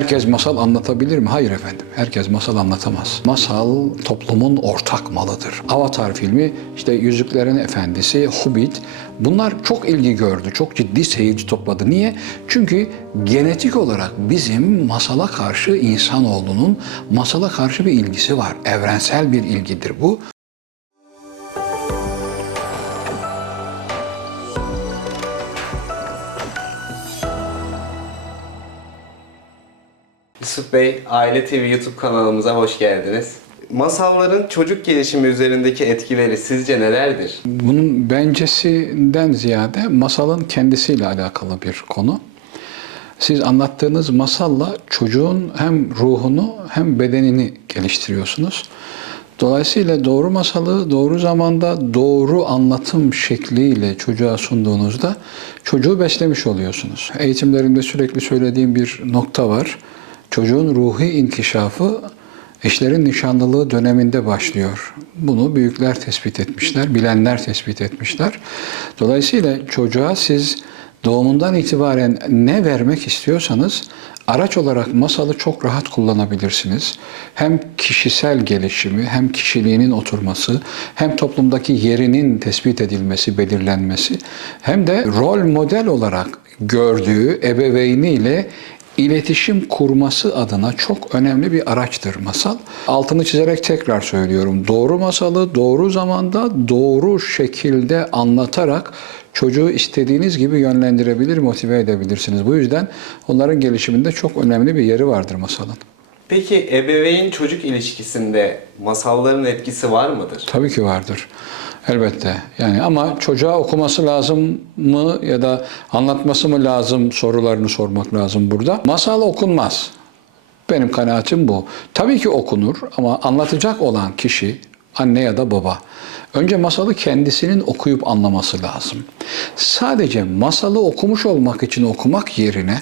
Herkes masal anlatabilir mi? Hayır efendim. Herkes masal anlatamaz. Masal toplumun ortak malıdır. Avatar filmi, işte Yüzüklerin Efendisi, Hobbit bunlar çok ilgi gördü. Çok ciddi seyirci topladı. Niye? Çünkü genetik olarak bizim masala karşı insanoğlunun masala karşı bir ilgisi var. Evrensel bir ilgidir bu. Yusuf Bey, Aile TV YouTube kanalımıza hoş geldiniz. Masalların çocuk gelişimi üzerindeki etkileri sizce nelerdir? Bunun bencesinden ziyade masalın kendisiyle alakalı bir konu. Siz anlattığınız masalla çocuğun hem ruhunu hem bedenini geliştiriyorsunuz. Dolayısıyla doğru masalı doğru zamanda doğru anlatım şekliyle çocuğa sunduğunuzda çocuğu beslemiş oluyorsunuz. Eğitimlerimde sürekli söylediğim bir nokta var. Çocuğun ruhi inkişafı eşlerin nişanlılığı döneminde başlıyor. Bunu büyükler tespit etmişler, bilenler tespit etmişler. Dolayısıyla çocuğa siz doğumundan itibaren ne vermek istiyorsanız araç olarak masalı çok rahat kullanabilirsiniz. Hem kişisel gelişimi, hem kişiliğinin oturması, hem toplumdaki yerinin tespit edilmesi, belirlenmesi, hem de rol model olarak gördüğü ebeveyniyle iletişim kurması adına çok önemli bir araçtır masal. Altını çizerek tekrar söylüyorum. Doğru masalı doğru zamanda doğru şekilde anlatarak çocuğu istediğiniz gibi yönlendirebilir, motive edebilirsiniz. Bu yüzden onların gelişiminde çok önemli bir yeri vardır masalın. Peki ebeveyn çocuk ilişkisinde masalların etkisi var mıdır? Tabii ki vardır. Elbette. Yani ama çocuğa okuması lazım mı ya da anlatması mı lazım sorularını sormak lazım burada. Masal okunmaz. Benim kanaatim bu. Tabii ki okunur ama anlatacak olan kişi anne ya da baba. Önce masalı kendisinin okuyup anlaması lazım. Sadece masalı okumuş olmak için okumak yerine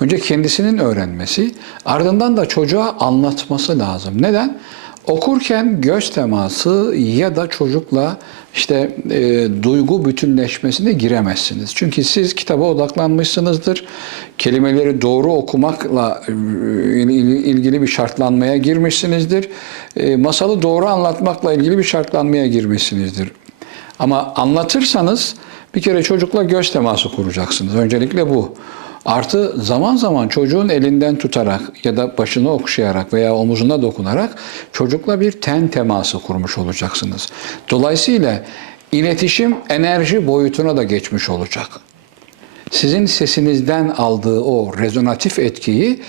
önce kendisinin öğrenmesi, ardından da çocuğa anlatması lazım. Neden? Okurken göz teması ya da çocukla işte e, duygu bütünleşmesine giremezsiniz. Çünkü siz kitaba odaklanmışsınızdır. Kelimeleri doğru okumakla e, il- ilgili bir şartlanmaya girmişsinizdir. E, masalı doğru anlatmakla ilgili bir şartlanmaya girmişsinizdir. Ama anlatırsanız bir kere çocukla göz teması kuracaksınız. Öncelikle bu. Artı zaman zaman çocuğun elinden tutarak ya da başını okşayarak veya omuzuna dokunarak çocukla bir ten teması kurmuş olacaksınız. Dolayısıyla iletişim enerji boyutuna da geçmiş olacak. Sizin sesinizden aldığı o rezonatif etkiyi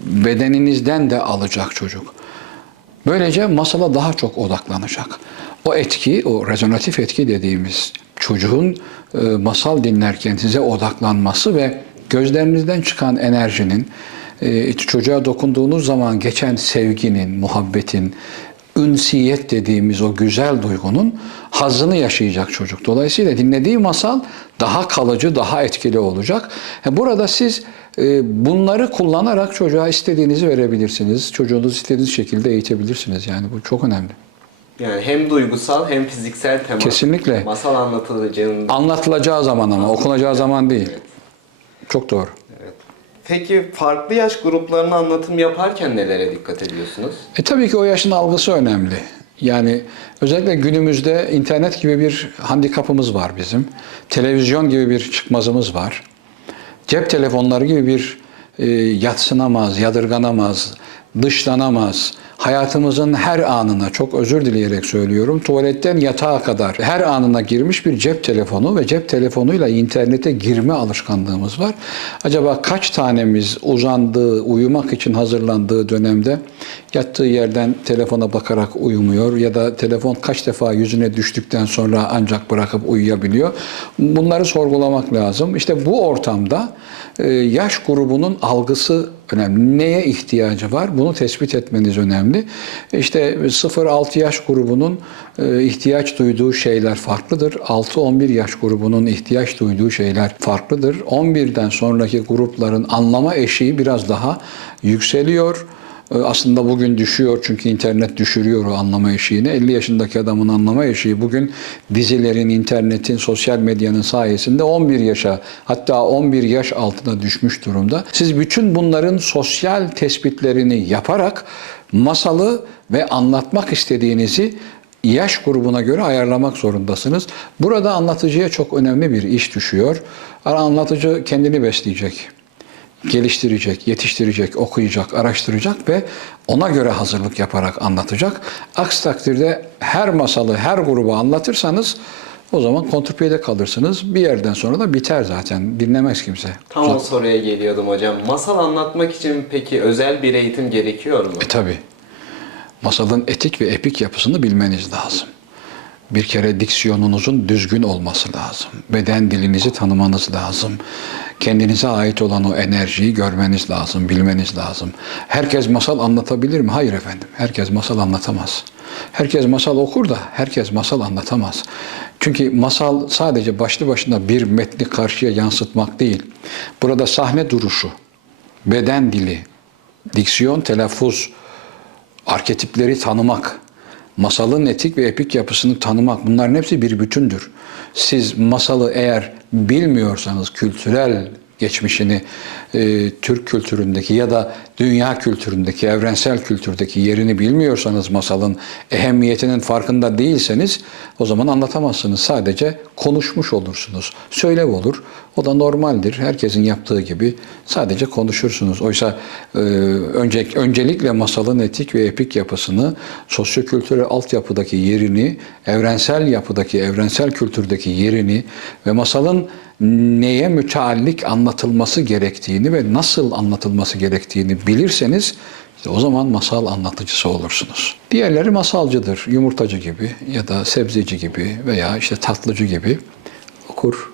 bedeninizden de alacak çocuk. Böylece masala daha çok odaklanacak. O etki, o rezonatif etki dediğimiz çocuğun e, masal dinlerken size odaklanması ve gözlerinizden çıkan enerjinin, e, çocuğa dokunduğunuz zaman geçen sevginin, muhabbetin, ünsiyet dediğimiz o güzel duygunun hazzını yaşayacak çocuk. Dolayısıyla dinlediği masal daha kalıcı, daha etkili olacak. E, Burada siz e, bunları kullanarak çocuğa istediğinizi verebilirsiniz. Çocuğunuzu istediğiniz şekilde eğitebilirsiniz. Yani bu çok önemli. Yani hem duygusal hem fiziksel temas. Kesinlikle. Masal anlatılacağında. Anlatılacağı zaman ama okunacağı zaman değil. Evet. Çok doğru. Evet. Peki farklı yaş gruplarına anlatım yaparken nelere dikkat ediyorsunuz? E tabii ki o yaşın algısı önemli. Yani özellikle günümüzde internet gibi bir handikapımız var bizim. Televizyon gibi bir çıkmazımız var. Cep telefonları gibi bir e, yatsınamaz, yadırganamaz, dışlanamaz. Hayatımızın her anına çok özür dileyerek söylüyorum. Tuvaletten yatağa kadar her anına girmiş bir cep telefonu ve cep telefonuyla internete girme alışkanlığımız var. Acaba kaç tanemiz uzandığı, uyumak için hazırlandığı dönemde yattığı yerden telefona bakarak uyumuyor ya da telefon kaç defa yüzüne düştükten sonra ancak bırakıp uyuyabiliyor. Bunları sorgulamak lazım. İşte bu ortamda e, yaş grubunun algısı önemli. Neye ihtiyacı var? Bunu tespit etmeniz önemli. İşte 0-6 yaş grubunun e, ihtiyaç duyduğu şeyler farklıdır. 6-11 yaş grubunun ihtiyaç duyduğu şeyler farklıdır. 11'den sonraki grupların anlama eşiği biraz daha yükseliyor. e, aslında bugün düşüyor çünkü internet düşürüyor o anlama eşiğini. 50 yaşındaki adamın anlama eşiği bugün dizilerin, internetin, sosyal medyanın sayesinde 11 yaşa hatta 11 yaş altına düşmüş durumda. Siz bütün bunların sosyal tespitlerini yaparak masalı ve anlatmak istediğinizi yaş grubuna göre ayarlamak zorundasınız. Burada anlatıcıya çok önemli bir iş düşüyor. Anlatıcı kendini besleyecek geliştirecek, yetiştirecek, okuyacak, araştıracak ve ona göre hazırlık yaparak anlatacak. Aksi takdirde her masalı her gruba anlatırsanız o zaman kontrpiyede kalırsınız. Bir yerden sonra da biter zaten. Dinlemez kimse. Tam o soruya geliyordum hocam. Masal anlatmak için peki özel bir eğitim gerekiyor mu? E tabi. Masalın etik ve epik yapısını bilmeniz lazım. Bir kere diksiyonunuzun düzgün olması lazım. Beden dilinizi tanımanız lazım. Kendinize ait olan o enerjiyi görmeniz lazım, bilmeniz lazım. Herkes masal anlatabilir mi? Hayır efendim. Herkes masal anlatamaz. Herkes masal okur da herkes masal anlatamaz. Çünkü masal sadece başlı başına bir metni karşıya yansıtmak değil. Burada sahne duruşu, beden dili, diksiyon, telaffuz, arketipleri tanımak, masalın etik ve epik yapısını tanımak bunların hepsi bir bütündür. Siz masalı eğer bilmiyorsanız kültürel geçmişini e, Türk kültüründeki ya da dünya kültüründeki, evrensel kültürdeki yerini bilmiyorsanız masalın ehemmiyetinin farkında değilseniz o zaman anlatamazsınız. Sadece konuşmuş olursunuz. Söylev olur. O da normaldir. Herkesin yaptığı gibi sadece konuşursunuz. Oysa e, önce, öncelikle masalın etik ve epik yapısını, sosyokültürel altyapıdaki yerini, evrensel yapıdaki, evrensel kültürdeki yerini ve masalın neye müteallik anlatılması gerektiğini ve nasıl anlatılması gerektiğini bilirseniz işte o zaman masal anlatıcısı olursunuz. Diğerleri masalcıdır. Yumurtacı gibi ya da sebzeci gibi veya işte tatlıcı gibi okur.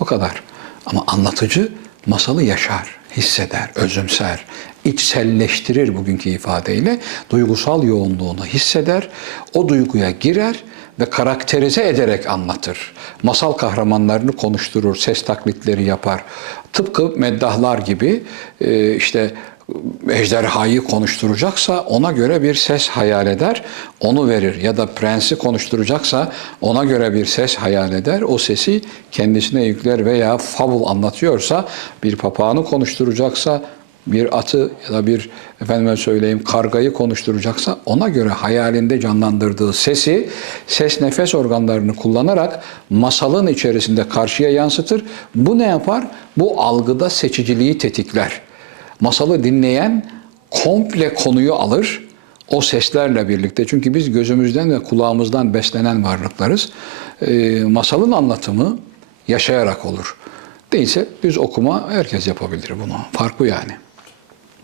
O kadar. Ama anlatıcı masalı yaşar, hisseder, özümser, içselleştirir bugünkü ifadeyle. Duygusal yoğunluğunu hisseder, o duyguya girer ve karakterize ederek anlatır. Masal kahramanlarını konuşturur, ses taklitleri yapar. Tıpkı meddahlar gibi e, işte ejderhayı konuşturacaksa ona göre bir ses hayal eder, onu verir. Ya da prensi konuşturacaksa ona göre bir ses hayal eder, o sesi kendisine yükler veya fabul anlatıyorsa bir papağanı konuşturacaksa bir atı ya da bir efendime söyleyeyim kargayı konuşturacaksa ona göre hayalinde canlandırdığı sesi ses nefes organlarını kullanarak masalın içerisinde karşıya yansıtır. Bu ne yapar? Bu algıda seçiciliği tetikler. Masalı dinleyen komple konuyu alır o seslerle birlikte. Çünkü biz gözümüzden ve kulağımızdan beslenen varlıklarız. Ee, masalın anlatımı yaşayarak olur. Değilse düz okuma herkes yapabilir bunu. Fark bu yani.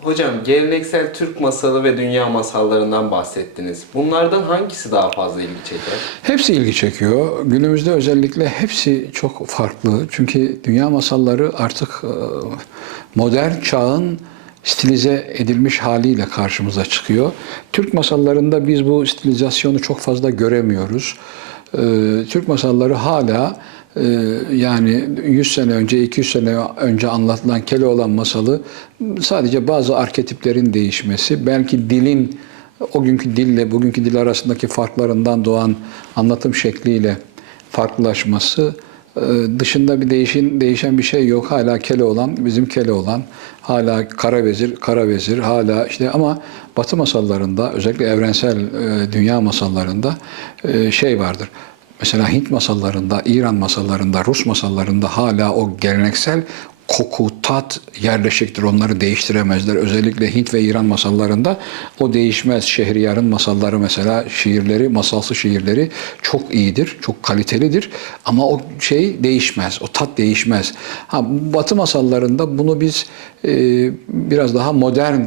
Hocam geleneksel Türk masalı ve dünya masallarından bahsettiniz. Bunlardan hangisi daha fazla ilgi çeker? Hepsi ilgi çekiyor. Günümüzde özellikle hepsi çok farklı. Çünkü dünya masalları artık e, modern çağın stilize edilmiş haliyle karşımıza çıkıyor. Türk masallarında biz bu stilizasyonu çok fazla göremiyoruz. E, Türk masalları hala e, yani 100 sene önce, 200 sene önce anlatılan Keloğlan masalı sadece bazı arketiplerin değişmesi, belki dilin o günkü dille bugünkü dil arasındaki farklarından doğan anlatım şekliyle farklılaşması e, dışında bir değişin değişen bir şey yok. Hala Keloğlan bizim Keloğlan, hala Kara Vezir Kara Vezir, hala işte ama Batı masallarında özellikle evrensel e, dünya masallarında şey vardır. Mesela Hint masallarında, İran masallarında, Rus masallarında hala o geleneksel koku, tat yerleşiktir. Onları değiştiremezler. Özellikle Hint ve İran masallarında o değişmez. Şehriyar'ın masalları mesela şiirleri, masalsı şiirleri çok iyidir, çok kalitelidir. Ama o şey değişmez, o tat değişmez. Ha, Batı masallarında bunu biz e, biraz daha modern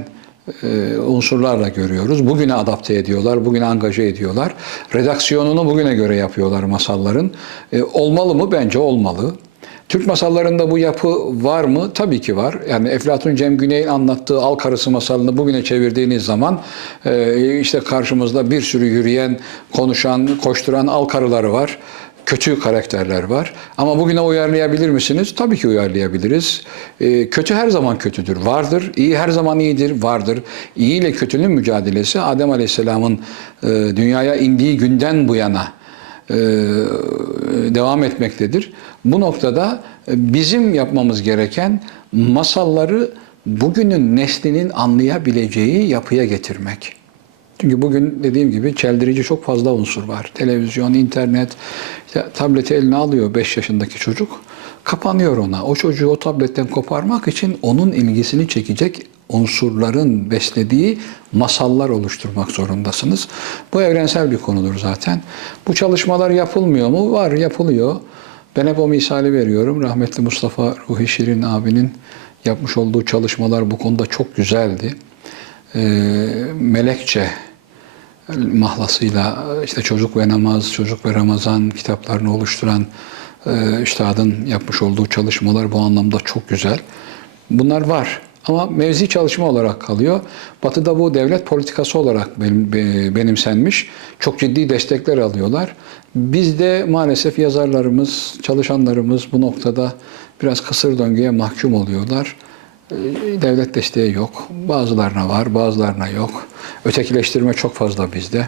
unsurlarla görüyoruz. Bugüne adapte ediyorlar, bugüne angaje ediyorlar. Redaksiyonunu bugüne göre yapıyorlar masalların. E, olmalı mı? Bence olmalı. Türk masallarında bu yapı var mı? Tabii ki var. Yani Eflatun Cem Güney'in anlattığı Al Karısı masalını bugüne çevirdiğiniz zaman e, işte karşımızda bir sürü yürüyen, konuşan, koşturan al karıları var. Kötü karakterler var. Ama bugüne uyarlayabilir misiniz? Tabii ki uyarlayabiliriz. Ee, kötü her zaman kötüdür, vardır. İyi her zaman iyidir, vardır. İyi ile kötünün mücadelesi Adem Aleyhisselam'ın e, dünyaya indiği günden bu yana e, devam etmektedir. Bu noktada e, bizim yapmamız gereken masalları bugünün neslinin anlayabileceği yapıya getirmek. Çünkü bugün dediğim gibi çeldirici çok fazla unsur var. Televizyon, internet, işte tableti eline alıyor 5 yaşındaki çocuk. Kapanıyor ona. O çocuğu o tabletten koparmak için onun ilgisini çekecek unsurların beslediği masallar oluşturmak zorundasınız. Bu evrensel bir konudur zaten. Bu çalışmalar yapılmıyor mu? Var, yapılıyor. Ben hep o misali veriyorum. Rahmetli Mustafa Ruhi Şirin abinin yapmış olduğu çalışmalar bu konuda çok güzeldi. Ee, Melekçe mahlasıyla işte Çocuk ve Namaz, Çocuk ve Ramazan kitaplarını oluşturan e, üstadın yapmış olduğu çalışmalar bu anlamda çok güzel. Bunlar var ama mevzi çalışma olarak kalıyor. Batı'da bu devlet politikası olarak benim, be- benimsenmiş. Çok ciddi destekler alıyorlar. Bizde maalesef yazarlarımız, çalışanlarımız bu noktada biraz kısır döngüye mahkum oluyorlar. Ee, Devlet desteği yok. Bazılarına var, bazılarına yok. Ötekileştirme çok fazla bizde.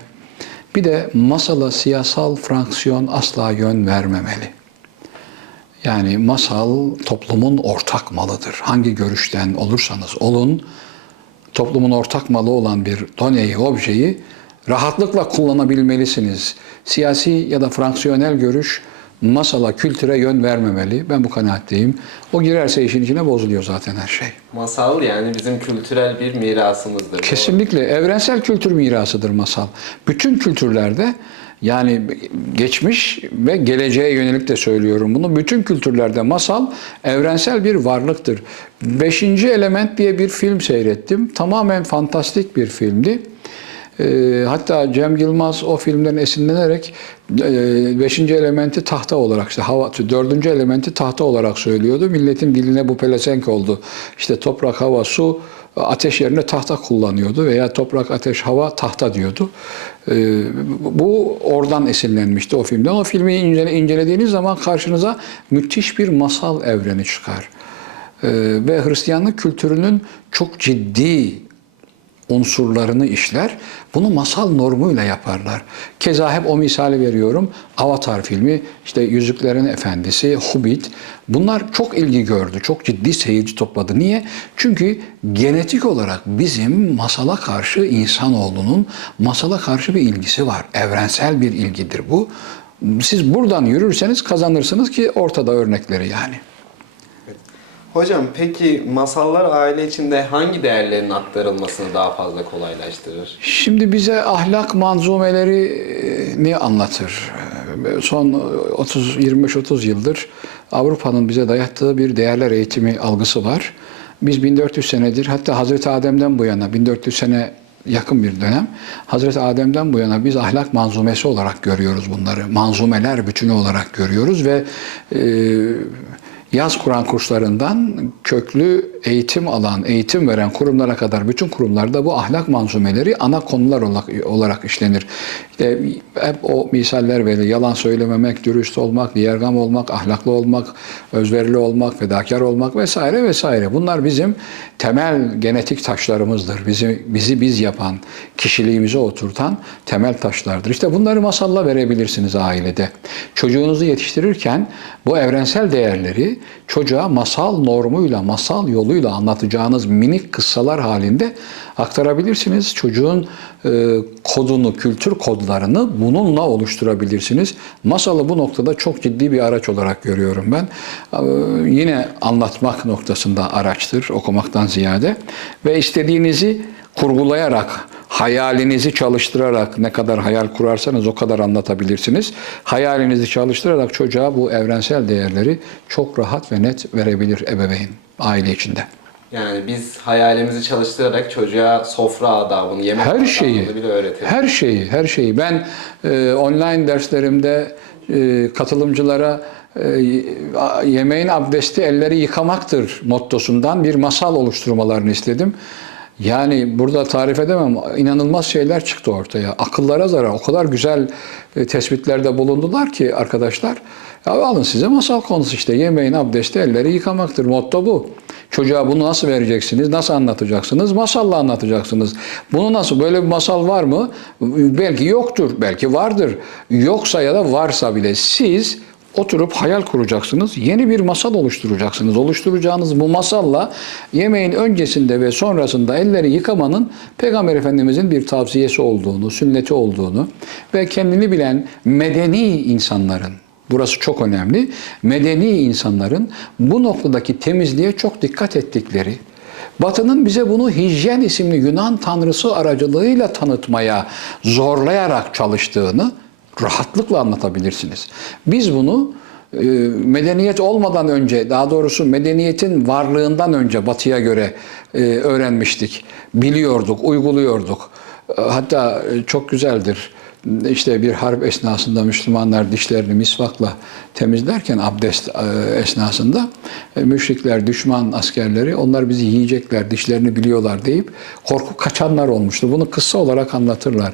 Bir de masala siyasal fraksiyon asla yön vermemeli. Yani masal toplumun ortak malıdır. Hangi görüşten olursanız olun, toplumun ortak malı olan bir doneyi, objeyi rahatlıkla kullanabilmelisiniz. Siyasi ya da fraksiyonel görüş masala, kültüre yön vermemeli. Ben bu kanaatteyim. O girerse işin içine bozuluyor zaten her şey. Masal yani bizim kültürel bir mirasımızdır. Kesinlikle evrensel kültür mirasıdır masal. Bütün kültürlerde yani geçmiş ve geleceğe yönelik de söylüyorum bunu. Bütün kültürlerde masal evrensel bir varlıktır. Beşinci Element diye bir film seyrettim. Tamamen fantastik bir filmdi. Ee, hatta Cem Yılmaz o filmden esinlenerek e, beşinci elementi tahta olarak işte hava dördüncü elementi tahta olarak söylüyordu. Milletin diline bu pelesenk oldu. İşte toprak, hava, su ateş yerine tahta kullanıyordu veya toprak, ateş, hava tahta diyordu. Ee, bu oradan esinlenmişti o filmden. O filmi incele- incelediğiniz zaman karşınıza müthiş bir masal evreni çıkar. Ee, ve Hristiyanlık kültürünün çok ciddi unsurlarını işler. Bunu masal normuyla yaparlar. Keza hep o misali veriyorum. Avatar filmi, işte Yüzüklerin Efendisi, Hobbit. Bunlar çok ilgi gördü. Çok ciddi seyirci topladı. Niye? Çünkü genetik olarak bizim masala karşı insanoğlunun masala karşı bir ilgisi var. Evrensel bir ilgidir bu. Siz buradan yürürseniz kazanırsınız ki ortada örnekleri yani. Hocam peki masallar aile içinde hangi değerlerin aktarılmasını daha fazla kolaylaştırır? Şimdi bize ahlak manzumelerini anlatır. Son 30 25-30 yıldır Avrupa'nın bize dayattığı bir değerler eğitimi algısı var. Biz 1400 senedir hatta Hazreti Adem'den bu yana 1400 sene yakın bir dönem Hazreti Adem'den bu yana biz ahlak manzumesi olarak görüyoruz bunları. Manzumeler bütünü olarak görüyoruz ve e, yaz Kur'an kurslarından köklü eğitim alan, eğitim veren kurumlara kadar bütün kurumlarda bu ahlak manzumeleri ana konular olarak, olarak işlenir. İşte hep o misaller verilir. Yalan söylememek, dürüst olmak, diyergam olmak, ahlaklı olmak, özverili olmak, fedakar olmak vesaire vesaire. Bunlar bizim temel genetik taşlarımızdır. Bizi, bizi biz yapan, kişiliğimize oturtan temel taşlardır. İşte bunları masalla verebilirsiniz ailede. Çocuğunuzu yetiştirirken bu evrensel değerleri çocuğa masal normuyla, masal yoluyla anlatacağınız minik kıssalar halinde aktarabilirsiniz. Çocuğun e, kodunu, kültür kodlarını bununla oluşturabilirsiniz. Masalı bu noktada çok ciddi bir araç olarak görüyorum ben. E, yine anlatmak noktasında araçtır okumaktan ziyade ve istediğinizi kurgulayarak, hayalinizi çalıştırarak ne kadar hayal kurarsanız o kadar anlatabilirsiniz. Hayalinizi çalıştırarak çocuğa bu evrensel değerleri çok rahat ve net verebilir ebeveyn aile içinde. Yani biz hayalimizi çalıştırarak çocuğa sofra adabını, yemek Her şeyi, bile öğretelim. her şeyi, her şeyi. Ben e, online derslerimde e, katılımcılara e, yemeğin abdesti elleri yıkamaktır mottosundan bir masal oluşturmalarını istedim. Yani burada tarif edemem. İnanılmaz şeyler çıktı ortaya. Akıllara zarar. O kadar güzel e, tespitlerde bulundular ki arkadaşlar. Ya alın size masal konusu işte. Yemeğin abdesti elleri yıkamaktır. Motto bu. Çocuğa bunu nasıl vereceksiniz? Nasıl anlatacaksınız? Masalla anlatacaksınız. Bunu nasıl? Böyle bir masal var mı? Belki yoktur. Belki vardır. Yoksa ya da varsa bile siz Oturup hayal kuracaksınız. Yeni bir masal oluşturacaksınız. Oluşturacağınız bu masalla yemeğin öncesinde ve sonrasında elleri yıkamanın Peygamber Efendimizin bir tavsiyesi olduğunu, sünneti olduğunu ve kendini bilen medeni insanların Burası çok önemli. Medeni insanların bu noktadaki temizliğe çok dikkat ettikleri, Batı'nın bize bunu hijyen isimli Yunan tanrısı aracılığıyla tanıtmaya zorlayarak çalıştığını rahatlıkla anlatabilirsiniz. Biz bunu e, medeniyet olmadan önce, daha doğrusu medeniyetin varlığından önce Batı'ya göre e, öğrenmiştik, biliyorduk, uyguluyorduk. E, Hatta çok güzeldir. İşte bir harp esnasında Müslümanlar dişlerini misvakla temizlerken abdest esnasında müşrikler, düşman askerleri onlar bizi yiyecekler, dişlerini biliyorlar deyip korkup kaçanlar olmuştu. Bunu kısa olarak anlatırlar.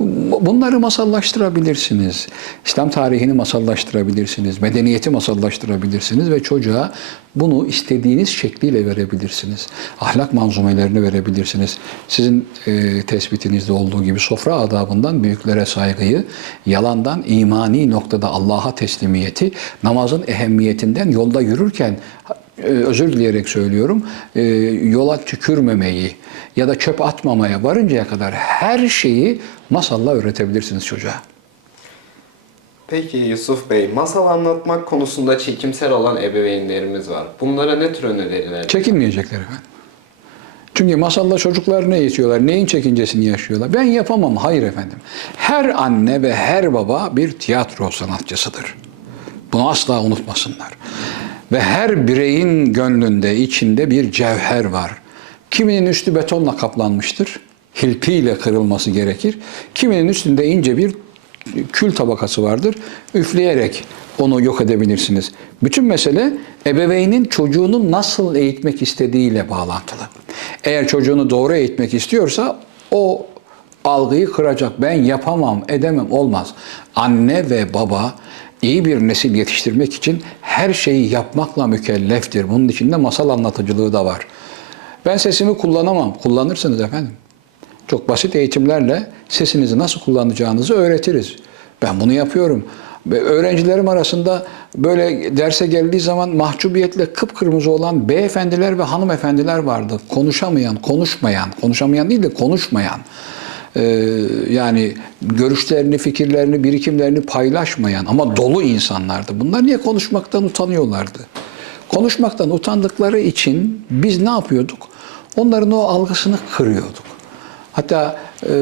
Bunları masallaştırabilirsiniz. İslam tarihini masallaştırabilirsiniz. Medeniyeti masallaştırabilirsiniz ve çocuğa bunu istediğiniz şekliyle verebilirsiniz. Ahlak manzumelerini verebilirsiniz. Sizin e, tespitinizde olduğu gibi sofra adabından büyüklere saygıyı, yalandan imani noktada Allah'a teslimiyeti, namazın ehemmiyetinden yolda yürürken e, özür dileyerek söylüyorum, e, yola tükürmemeyi ya da çöp atmamaya varıncaya kadar her şeyi masalla öğretebilirsiniz çocuğa. Peki Yusuf Bey, masal anlatmak konusunda çekimsel olan ebeveynlerimiz var. Bunlara ne tür öneriler? Çekinmeyecekler efendim. Çünkü masalla çocuklar ne eğitiyorlar, neyin çekincesini yaşıyorlar. Ben yapamam, hayır efendim. Her anne ve her baba bir tiyatro sanatçısıdır. Bunu asla unutmasınlar. Ve her bireyin gönlünde, içinde bir cevher var. Kiminin üstü betonla kaplanmıştır, hilpiyle kırılması gerekir. Kiminin üstünde ince bir kül tabakası vardır. Üfleyerek onu yok edebilirsiniz. Bütün mesele ebeveynin çocuğunu nasıl eğitmek istediğiyle bağlantılı. Eğer çocuğunu doğru eğitmek istiyorsa o algıyı kıracak. Ben yapamam, edemem olmaz. Anne ve baba iyi bir nesil yetiştirmek için her şeyi yapmakla mükelleftir. Bunun içinde masal anlatıcılığı da var. Ben sesimi kullanamam. Kullanırsınız efendim. Çok basit eğitimlerle sesinizi nasıl kullanacağınızı öğretiriz. Ben bunu yapıyorum. Ve öğrencilerim arasında böyle derse geldiği zaman mahcubiyetle kıpkırmızı olan beyefendiler ve hanımefendiler vardı. Konuşamayan, konuşmayan, konuşamayan değil de konuşmayan. Ee, yani görüşlerini, fikirlerini, birikimlerini paylaşmayan ama dolu insanlardı. Bunlar niye konuşmaktan utanıyorlardı? Konuşmaktan utandıkları için biz ne yapıyorduk? Onların o algısını kırıyorduk. Hatta e,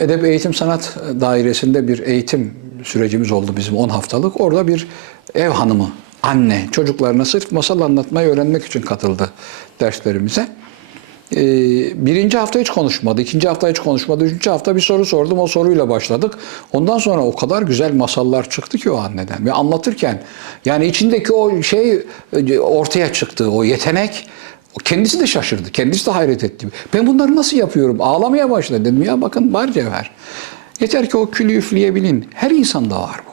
Edep Eğitim Sanat Dairesi'nde bir eğitim sürecimiz oldu bizim 10 haftalık. Orada bir ev hanımı, anne çocuklarına sırf masal anlatmayı öğrenmek için katıldı derslerimize. E, birinci hafta hiç konuşmadı, ikinci hafta hiç konuşmadı, üçüncü hafta bir soru sordum, o soruyla başladık. Ondan sonra o kadar güzel masallar çıktı ki o anneden ve anlatırken yani içindeki o şey e, ortaya çıktı, o yetenek kendisi de şaşırdı. Kendisi de hayret etti. Ben bunları nasıl yapıyorum? Ağlamaya başladı. Dedim ya bakın var cevher. Yeter ki o külü üfleyebilin. Her insanda var bu.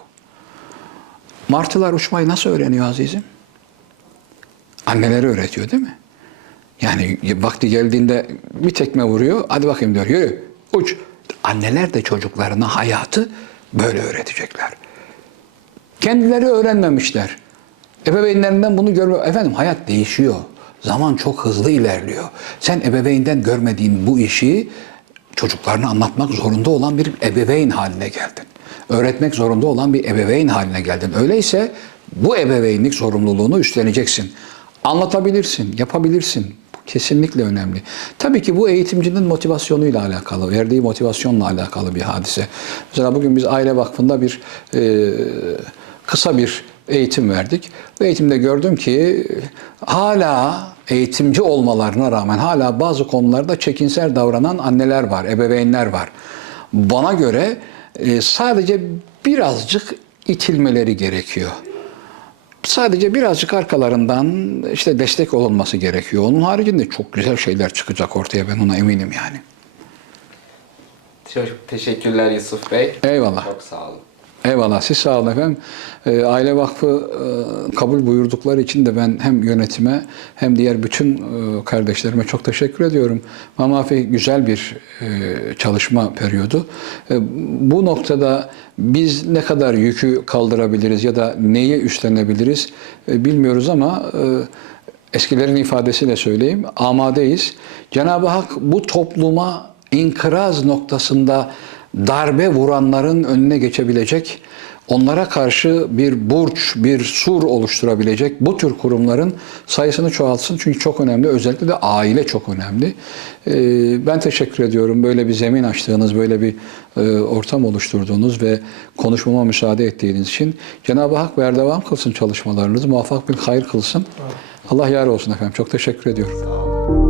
Martılar uçmayı nasıl öğreniyor azizim? Anneleri öğretiyor değil mi? Yani vakti geldiğinde bir tekme vuruyor. Hadi bakayım diyor. Yürü, uç. Anneler de çocuklarına hayatı böyle öğretecekler. Kendileri öğrenmemişler. Ebeveynlerinden bunu görme. Efendim hayat değişiyor. Zaman çok hızlı ilerliyor. Sen ebeveynden görmediğin bu işi çocuklarına anlatmak zorunda olan bir ebeveyn haline geldin. Öğretmek zorunda olan bir ebeveyn haline geldin. Öyleyse bu ebeveynlik sorumluluğunu üstleneceksin. Anlatabilirsin, yapabilirsin. Bu kesinlikle önemli. Tabii ki bu eğitimcinin motivasyonuyla alakalı, verdiği motivasyonla alakalı bir hadise. Mesela bugün biz Aile Vakfı'nda bir e, kısa bir eğitim verdik. Bu eğitimde gördüm ki hala eğitimci olmalarına rağmen hala bazı konularda çekinsel davranan anneler var, ebeveynler var. Bana göre e, sadece birazcık itilmeleri gerekiyor. Sadece birazcık arkalarından işte destek olunması gerekiyor. Onun haricinde çok güzel şeyler çıkacak ortaya ben ona eminim yani. Çok teşekkürler Yusuf Bey. Eyvallah. Çok sağ olun. Eyvallah. Siz sağ olun efendim. Ee, Aile Vakfı e, kabul buyurdukları için de ben hem yönetime hem diğer bütün e, kardeşlerime çok teşekkür ediyorum. Mamafi güzel bir e, çalışma periyodu. Bu noktada biz ne kadar yükü kaldırabiliriz ya da neyi üstlenebiliriz bilmiyoruz ama eskilerin ifadesiyle söyleyeyim amadeyiz. Cenab-ı Hak bu topluma inkıraz noktasında darbe vuranların önüne geçebilecek, onlara karşı bir burç, bir sur oluşturabilecek bu tür kurumların sayısını çoğaltsın. Çünkü çok önemli. Özellikle de aile çok önemli. Ee, Ben teşekkür ediyorum. Böyle bir zemin açtığınız, böyle bir e, ortam oluşturduğunuz ve konuşmama müsaade ettiğiniz için. Cenab-ı Hak ver devam kılsın çalışmalarınızı. Muvaffak bir hayır kılsın. Allah yar olsun efendim. Çok teşekkür ediyorum. Sağ olun.